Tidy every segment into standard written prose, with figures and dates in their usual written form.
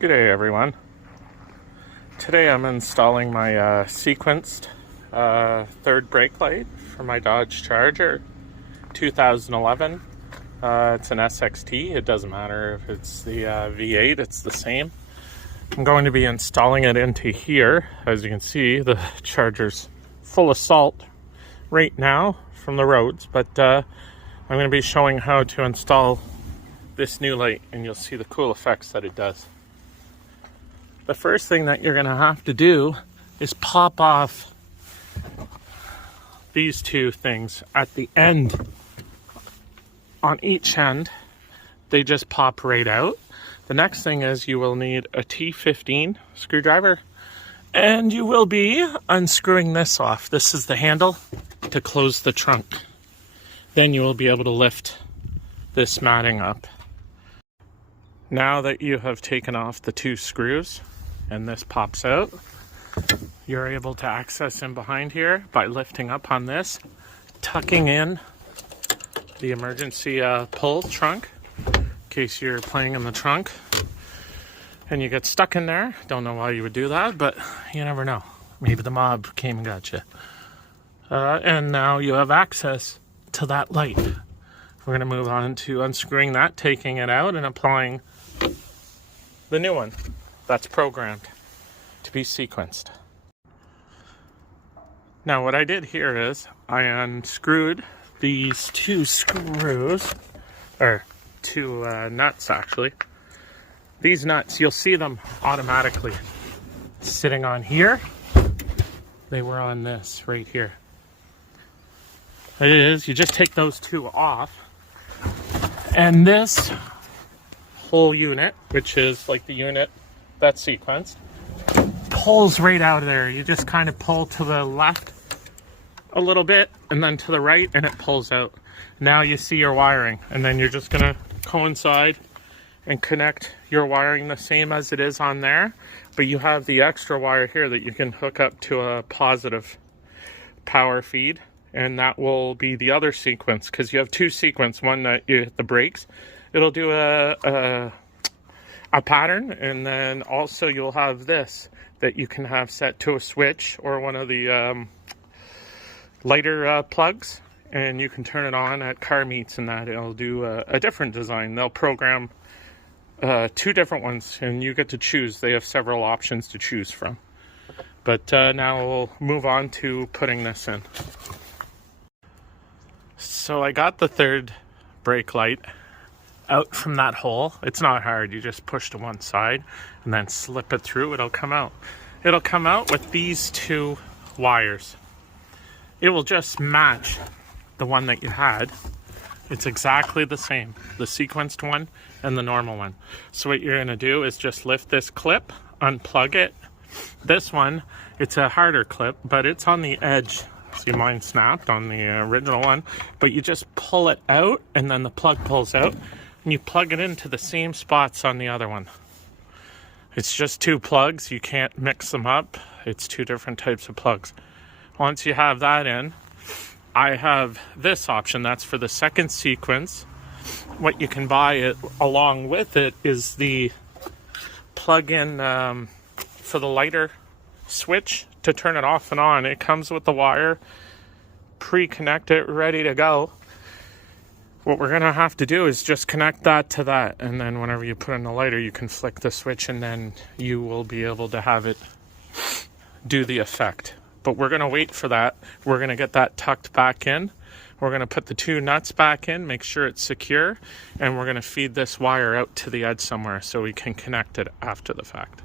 Good day, everyone. Today I'm installing my sequenced third brake light for my Dodge Charger 2011. It's an SXT. It doesn't matter if it's the V8, it's the same. I'm going to be installing it into here. As you can see, the Charger's full of salt right now from the roads, but I'm going to be showing how to install this new light, and you'll see the cool effects that it does. The first thing that you're going to have to do is pop off these two things at the end. On each end, they just pop right out. The next thing is you will need a T15 screwdriver, and you will be unscrewing this off. This is the handle to close the trunk. Then you will be able to lift this matting up. Now that you have taken off the two screws, and this pops out, you're able to access in behind here by lifting up on this, tucking in the emergency pull trunk in case you're playing in the trunk and you get stuck in there. Don't know why you would do that, but you never know. Maybe the mob came and got you. And now you have access to that light. We're going to move on to unscrewing that, taking it out, and applying the new one that's programmed to be sequenced. Now what I did here is I unscrewed these two screws, or two nuts actually. These nuts, you'll see them automatically sitting on here. They were on this right here. It is, you just take those two off, and this whole unit, which is like the unit that's sequenced, pulls right out of there. You just kind of pull to the left a little bit and then to the right, and it pulls out. Now you see your wiring, and then you're just gonna coincide and connect your wiring the same as it is on there, but you have the extra wire here that you can hook up to a positive power feed, and that will be the other sequence, because you have two sequence. One that you hit the brakes, it'll do a pattern, and then also you'll have this that you can have set to a switch or one of the lighter plugs, and you can turn it on at car meets, and that it'll do a different design. They'll program two different ones, and you get to choose. They have several options to choose from. But now we'll move on to putting this in. So I got the third brake light out from that hole. It's not hard. You just push to one side and then slip it through. It'll come out. It'll come out with these two wires. It will just match the one that you had. It's exactly the same, the sequenced one and the normal one. So what you're going to do is just lift this clip, unplug it. This one, it's a harder clip, but it's on the edge. See, mine snapped on the original one, but you just pull it out, and then the plug pulls out, and you plug it into the same spots on the other one. It's just two plugs. You can't mix them up. It's two different types of plugs. Once you have that in, I have this option. That's for the second sequence. What you can buy it along with it is the plug-in for the lighter switch to turn it off and on. It comes with the wire, pre-connect it, ready to go. What we're gonna have to do is just connect that to that, and then whenever you put in the lighter, you can flick the switch, and then you will be able to have it do the effect. But we're gonna wait for that. We're gonna get that tucked back in. We're gonna put the two nuts back in, make sure it's secure, and we're gonna feed this wire out to the edge somewhere so we can connect it after the fact.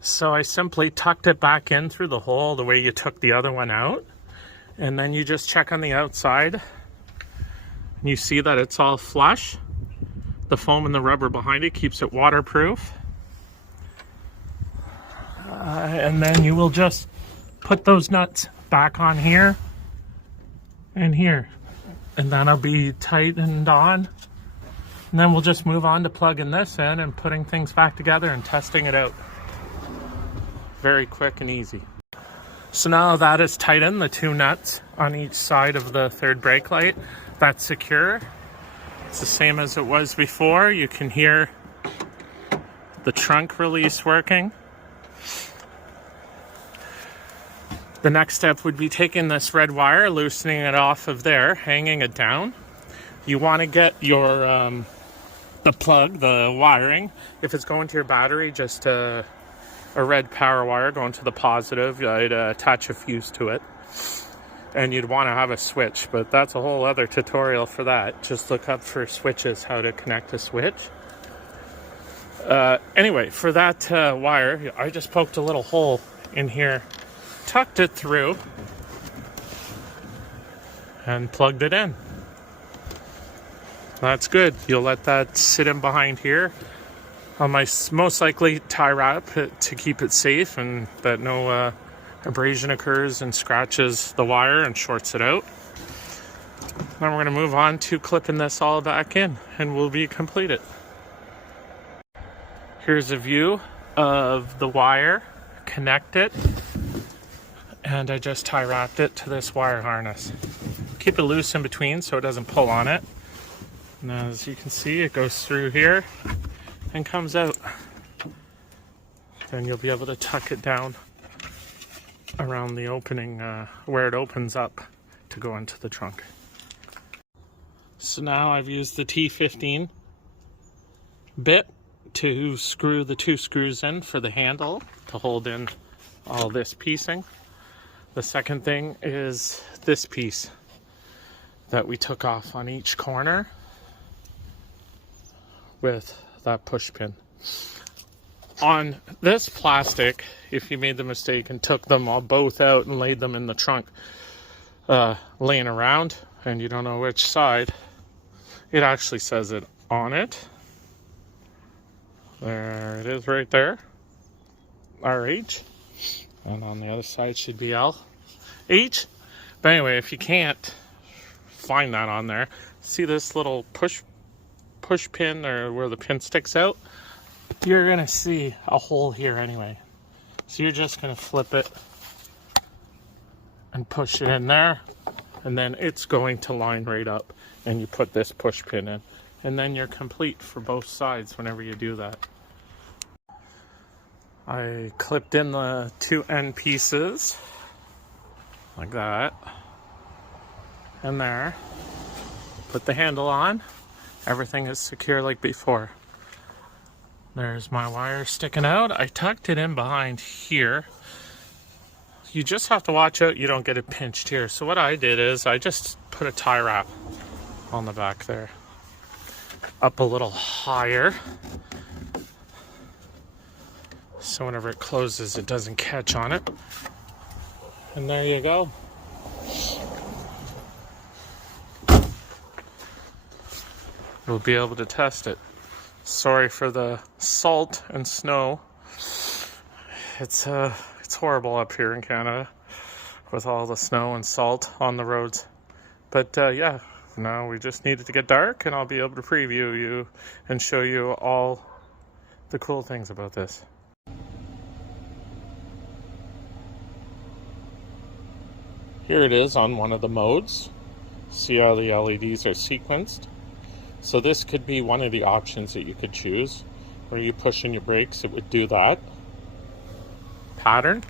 So I simply tucked it back in through the hole the way you took the other one out, and then you just check on the outside, and you see that it's all flush. The foam and the rubber behind it keeps it waterproof. And then you will just put those nuts back on here and here, and that'll be tightened on. And then we'll just move on to plugging this in and putting things back together and testing it out. Very quick and easy. So now that is tightened, the two nuts on each side of the third brake light, that's secure. It's the same as it was before. You can hear the trunk release working. The next step would be taking this red wire, loosening it off of there, hanging it down. You want to get your the plug, the wiring. If it's going to your battery, just a red power wire going to the positive. I'd attach a fuse to it. And you'd want to have a switch, but that's a whole other tutorial for that. Just look up for switches, how to connect a switch. Anyway, for that wire, I just poked a little hole in here, tucked it through, and plugged it in. That's good. You'll let that sit in behind here. I most likely tie wrap it to keep it safe and that no abrasion occurs and scratches the wire and shorts it out. Now we're going to move on to clipping this all back in and we'll be completed. Here's a view of the wire connected, and I just tie wrapped it to this wire harness. Keep it loose in between so it doesn't pull on it. And as you can see, it goes through here and comes out. Then you'll be able to tuck it down around the opening where it opens up to go into the trunk. So now I've used the T15 bit to screw the 2 screws in for the handle to hold in all this piecing. The second thing is this piece that we took off on each corner with that push pin. On this plastic, if you made the mistake and took them all both out and laid them in the trunk laying around and you don't know which side, it actually says it on it. There it is right there, RH, and on the other side should be LH. But anyway, if you can't find that on there, see this little push pin, or where the pin sticks out, you're gonna see a hole here anyway. So you're just gonna flip it and push it in there, and then it's going to line right up, and you put this push pin in, and then you're complete for both sides whenever you do that. I clipped in the 2 end pieces like that, and there. Put the handle on. Everything is secure like before. There's my wire sticking out. I tucked it in behind here. You just have to watch out you don't get it pinched here. So what I did is I just put a tie wrap on the back there, up a little higher, so whenever it closes it doesn't catch on it. And there you go. We'll be able to test it. Sorry for the salt and snow. It's horrible up here in Canada with all the snow and salt on the roads. But yeah, now we just need it to get dark and I'll be able to preview you and show you all the cool things about this. Here it is on one of the modes. See how the LEDs are sequenced? So this could be one of the options that you could choose. Where you push in your brakes, it would do that pattern.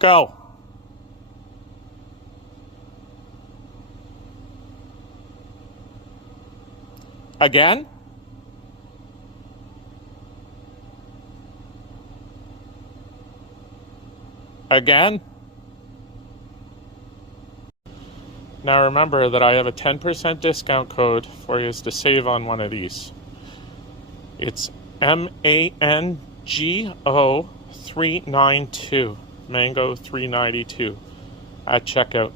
Go. Again. Again. Now remember that I have a 10% discount code for you to save on one of these. It's MANGO 392, Mango 392 at checkout.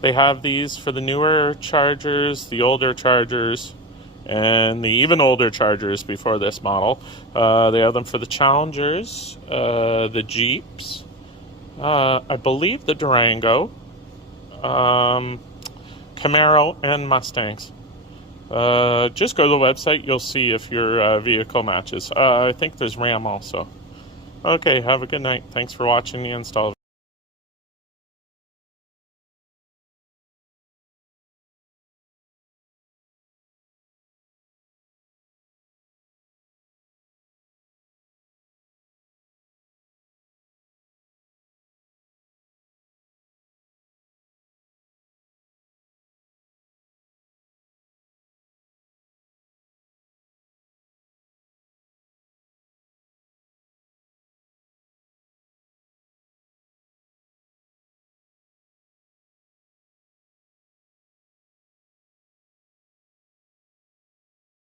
They have these for the newer chargers, the older chargers, and the even older chargers before this model. They have them for the Challengers, the Jeeps, I believe the Durango, Camaro, and Mustangs. Just go to the website, you'll see if your vehicle matches. I think there's Ram also. Okay, have a good night. Thanks for watching the install.